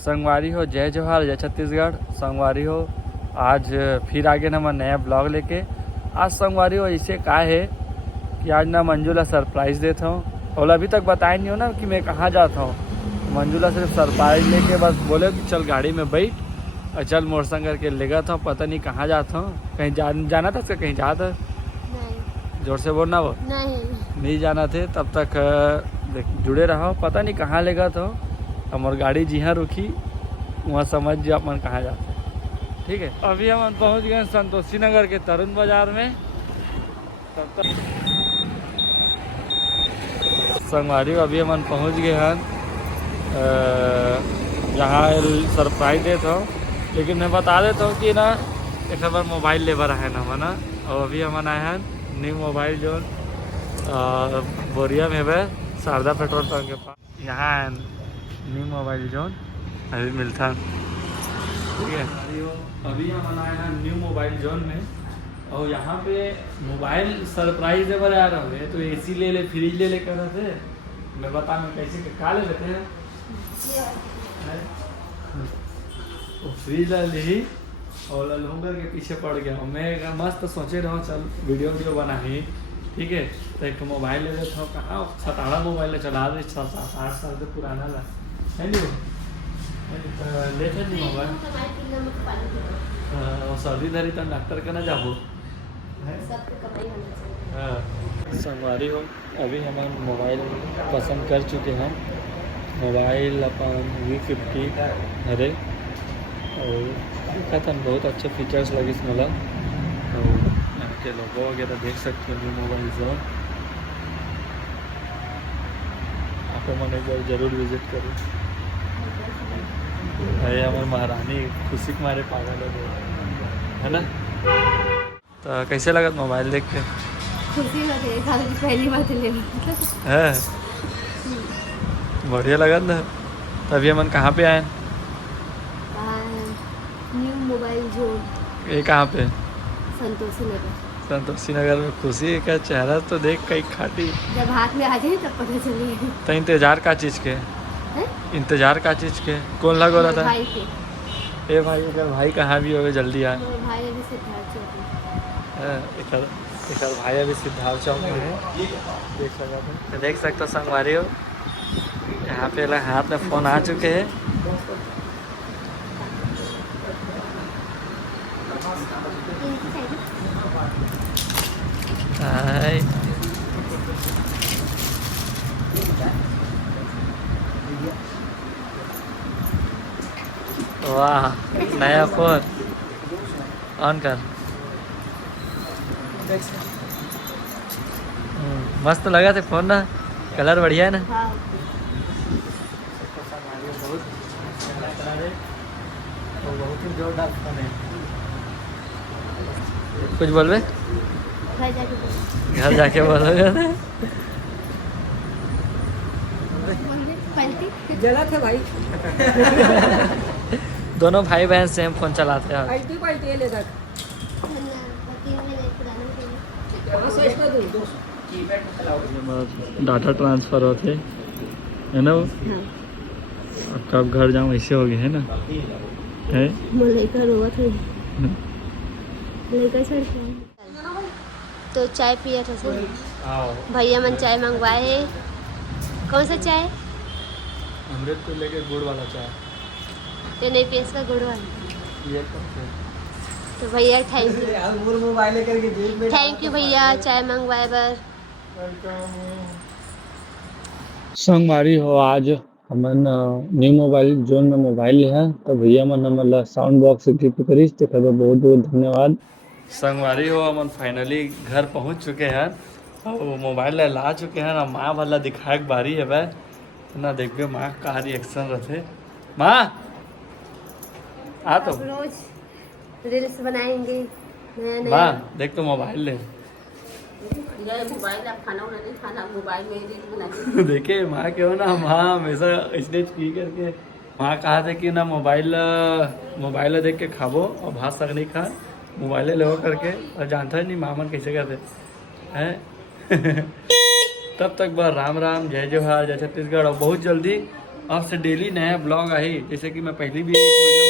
संगवारी हो, जय जोहार, जय छत्तीसगढ़। संगवारी हो, आज फिर आगे ना मैं नया ब्लॉग लेके। आज संगवारी हो ऐसे का है कि आज ना मंजूला सरप्राइज़ देता हूँ और अभी तक बताया नहीं हो ना कि मैं कहाँ जाता हूँ। मंजूला सिर्फ सरप्राइज़ लेके बस बोले कि चल गाड़ी में बैठ और चल मोटरसाइकिल करके ले गया था। पता नहीं कहाँ जाता हूँ, कहीं जाना था उसका, कहीं जाता नहीं। जोर से बोलना वो नहीं जाना थे। तब तक जुड़े रहो, पता नहीं कहाँ ले गया था। हमार गाड़ी जहाँ रुकी वहाँ समझ जाओ अपन कहाँ जाते हैं। ठीक है, अभी हम पहुँच गए संतोषी नगर के तरुण बाजार में। तब तक संगवारी अभी हम पहुँच गए हैं जहाँ सरप्राइज देता हूँ। लेकिन मैं बता देता हूँ कि ना एक बार मोबाइल ले रहा है ना और अभी हम आए हैं न्यू मोबाइल जोन बोरिया में है शारदा पेट्रोल पंप के पास। यहाँ न्यू मोबाइल जोन अभी मिलता है। ठीक है, अभी हम आए हैं न्यू मोबाइल जोन में और यहाँ पे मोबाइल सरप्राइज दे बार आ रहा है। तो एसी ले ले, फ्रिज ले ले कर रहे थे। मैं बता मैं कैसे क्या ले लेते हैं। तो फ्रिज ले ली और ललूंगर के पीछे पड़ गया। मैं मस्त सोचे रहो चल वीडियो बना ही। ठीक है, तो एक मोबाइल ले लेता हूँ। कहाँ 17 मोबाइल चला रहे, 6-7-8 साल से पुराना ला है नहीं लेते नहीं मोबाइल और सर्दी धरी तो डॉक्टर के ना जाबो। संगवारी हो, अभी हम मोबाइल पसंद कर चुके हैं। मोबाइल अपन V50 अरे और देखा था बहुत अच्छे फीचर्स लगे इसमें। और यहाँ के लोगों वगैरह देख सकते हैं न्यू मोबाइल जोन। आपको मन एक बार जरूर विजिट करूँ। अरे हमारे महारानी खुशी के मारे पागल है ना। तो कैसे लगा मोबाइल देख के? खुशी लगे, पहली बार ले है बढ़िया लगा ना। तो अभी हम कहाँ पे आए? New mobile zone. ये कहाँ पे? संतोषी नगर। संतोषी नगर में खुशी का चेहरा तो देख कहीं खाटी। जब हाथ में आ जाए तब पता चलेगा। तो इंतजार का चीज़ के इंतजार का चीज़ के कौन लग रहा था? भाई के। ए भाई, अगर भाई कहाँ भी हो जल्दी आए। भाई अभी सिद्धार्थ चौक में। एक भाई अभी सिद्धार्थ चौक में है। देख सकते हो संगवारी हो, यहाँ पे हाथ में फ़ोन आ चुके हैं। वाह, नया फोन ऑन कर। मस्त लगा थे फोन ना, कलर बढ़िया है ना। हाँ। बहुत ही जोरदार फोन है। कुछ बोलबे? घर जाके बोलोगे। गलत है भाई। दोनों भाई बहन सेम फोन चलाते हैं। डाटा ट्रांसफर होते है ना वो। अब कब घर जाऊँ ऐसे हो गए है ना है। तो चाय पिया था सर भैया मन चाय मंगवाए। कौन सा चाय? अमृत को लेके गुड़ वाला चाय। ये नहीं पिया इसका गुड़ वाला। ये कब से? तो भैया थैंक यू भैया चाय मंगवाए बर। संगवारी हो, आज हमन न्यू मोबाइल जोन में मोबाइल लिया तो भैया मन हमन साउंड बॉक्स गिफ्ट करीस। तो बहुत बहुत धन्यवाद। संगवारी हो, हमन फाइनली घर पहुंच चुके हैं और मोबाइल ला चुके हैं। माँ वाला दिखाए बारी है ना, देखबे माँ का रिएक्शन रहते। माँ आ तो रोज रील्स बनाएंगे नया नया। माँ देख तो मोबाइल ले। मोबाइल आप खाना नहीं खाना, मोबाइल में रील्स बना देखे माँ क्यों ना, माँ हमेशा इसलिए की करके माँ कहा थे कि ना मोबाइल देख के खाबो और भात सक नहीं खा, मोबाइल ले करके। और जानता है नहीं मामन कैसे करते हैं। तब तक बस राम राम, जय जोहार, जय छत्तीसगढ़। और बहुत जल्दी अब से डेली नया ब्लॉग आई, जैसे कि मैं पहले भी एक वीडियो